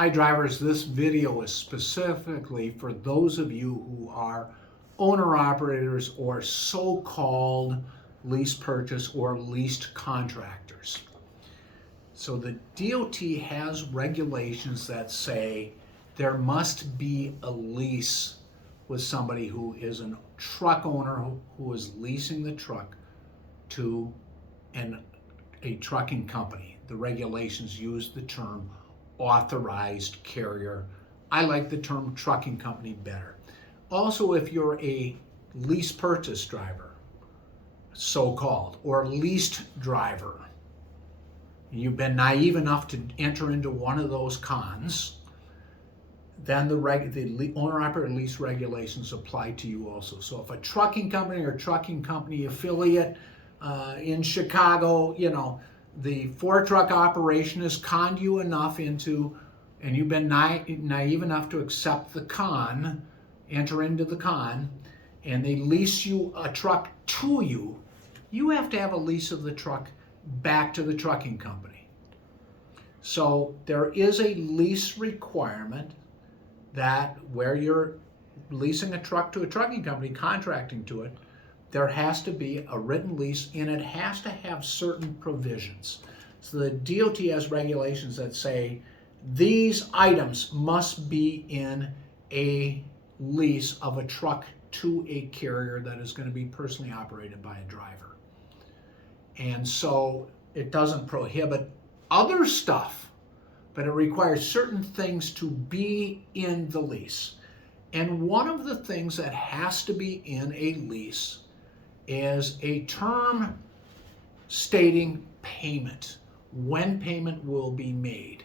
Hi drivers, this video is specifically for those of you who are owner-operators or so-called lease purchase or leased contractors. So the DOT has regulations that say there must be a lease with somebody who is a truck owner who is leasing the truck to a trucking company. The regulations use the term authorized carrier. I like the term trucking company better. Also, if you're a lease purchase driver, so-called, or leased driver, you've been naive enough to enter into one of those cons, then the owner-operator lease regulations apply to you also. So if a trucking company or trucking company affiliate in Chicago, the four-truck operation has conned you enough into, and you've been naive enough to accept the con, enter into the con, and they lease you a truck to you, you have to have a lease of the truck back to the trucking company. So there is a lease requirement that where you're leasing a truck to a trucking company, contracting to it, there has to be a written lease and it has to have certain provisions. So the DOT has regulations that say these items must be in a lease of a truck to a carrier that is going to be personally operated by a driver. And so it doesn't prohibit other stuff, but it requires certain things to be in the lease. And one of the things that has to be in a lease is a term stating payment, when payment will be made.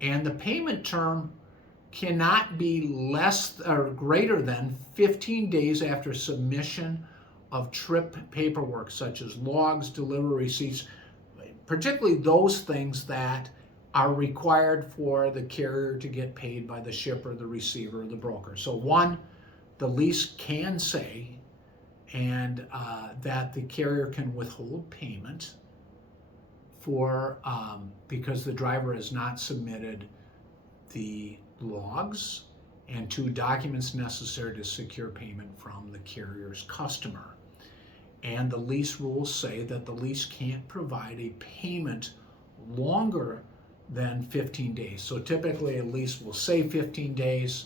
And the payment term cannot be less or greater than 15 days after submission of trip paperwork, such as logs, delivery receipts, particularly those things that are required for the carrier to get paid by the shipper, the receiver, or the broker. So one, the lease can say and that the carrier can withhold payment for because the driver has not submitted the logs and two documents necessary to secure payment from the carrier's customer. And the lease rules say that the lease can't provide a payment longer than 15 days. So typically a lease will say 15 days,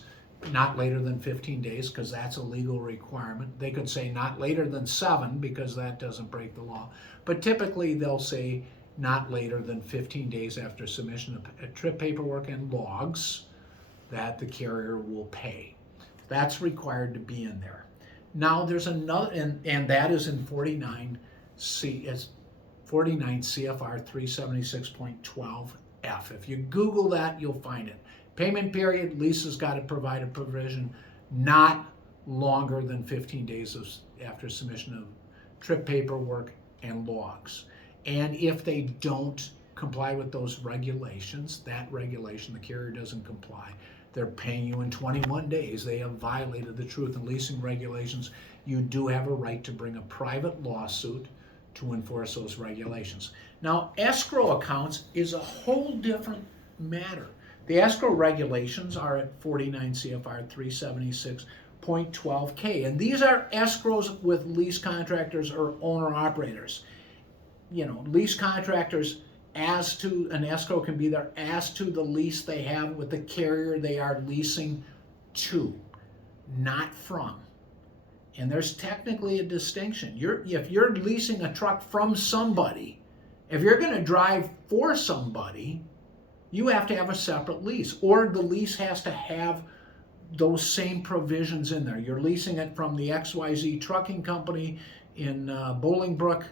not later than 15 days, because that's a legal requirement. They could say not later than 7 because that doesn't break the law. But typically they'll say not later than 15 days after submission of trip paperwork and logs that the carrier will pay. That's required to be in there. Now there's another, and that is in 49 CFR 376.12F. If you Google that, you'll find it. Payment period, lease has got to provide a provision not longer than 15 days after submission of trip paperwork and logs. And if they don't comply with those regulations, that regulation, the carrier doesn't comply, they're paying you in 21 days. They have violated the truth in leasing regulations. You do have a right to bring a private lawsuit to enforce those regulations. Now, escrow accounts is a whole different matter. The escrow regulations are at 49 CFR 376.12K, and these are escrows with lease contractors or owner-operators. Lease contractors, as to an escrow can be there as to the lease they have with the carrier they are leasing to, not from. And there's technically a distinction. If you're leasing a truck from somebody, if you're going to drive for somebody, you have to have a separate lease, or the lease has to have those same provisions in there. You're leasing it from the XYZ trucking company in Bolingbrook,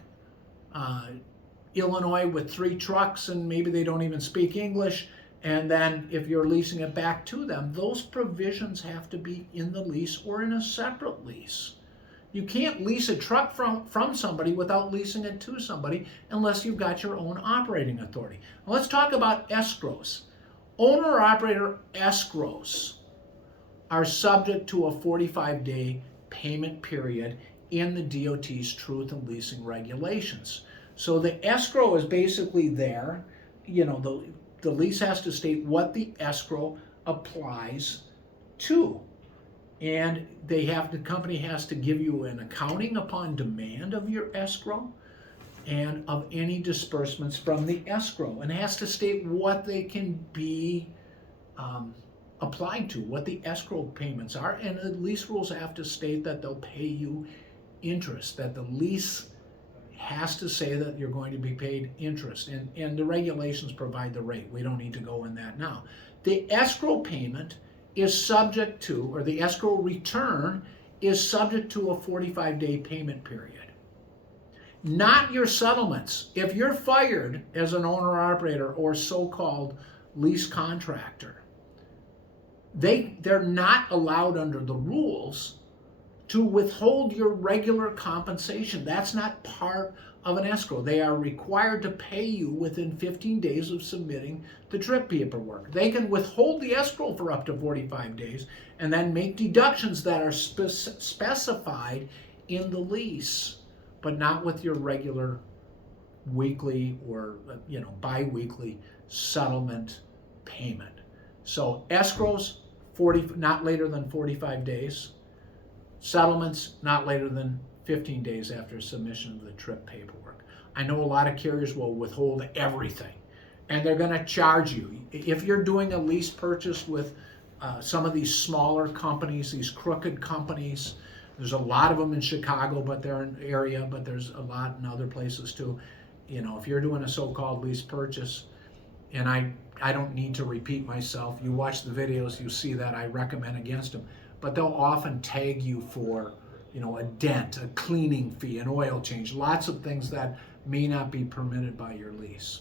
Illinois, with 3 trucks, and maybe they don't even speak English. And then if you're leasing it back to them, those provisions have to be in the lease or in a separate lease. You can't lease a truck from somebody without leasing it to somebody unless you've got your own operating authority. Now let's talk about escrows. Owner-operator escrows are subject to a 45-day payment period in the DOT's truth in leasing regulations. So the escrow is basically there. the lease has to state what the escrow applies to. And the company has to give you an accounting upon demand of your escrow and of any disbursements from the escrow, and has to state what they can be applied to, what the escrow payments are. And the lease rules have to state that they'll pay you interest, that the lease has to say that you're going to be paid interest, and the regulations provide the rate. We don't need to go in that now. The escrow payment is subject to, or the escrow return is subject to a 45-day payment period. Not your settlements. If you're fired as an owner-operator or so-called lease contractor, they're not allowed under the rules to withhold your regular compensation. That's not part of an escrow. They are required to pay you within 15 days of submitting the trip paperwork. They can withhold the escrow for up to 45 days and then make deductions that are specified in the lease, but not with your regular weekly or bi-weekly settlement payment. So escrows, not later than 45 days. Settlements, not later than 15 days after submission of the trip paperwork. I know a lot of carriers will withhold everything, and they're going to charge you. If you're doing a lease purchase with some of these smaller companies, these crooked companies, there's a lot of them in Chicago, but they're an area, but there's a lot in other places too. If you're doing a so-called lease purchase, and I don't need to repeat myself, you watch the videos, you see that I recommend against them. But they'll often tag you for, a dent, a cleaning fee, an oil change, lots of things that may not be permitted by your lease.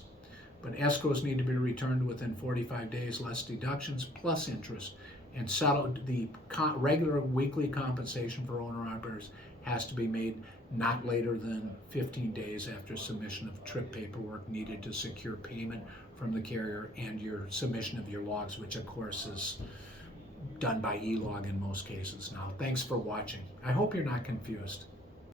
But escrows need to be returned within 45 days, less deductions, plus interest, and settled. The regular weekly compensation for owner-operators has to be made not later than 15 days after submission of trip paperwork needed to secure payment from the carrier, and your submission of your logs, which of course is done by e-log in most cases now. Thanks for watching. I hope you're not confused.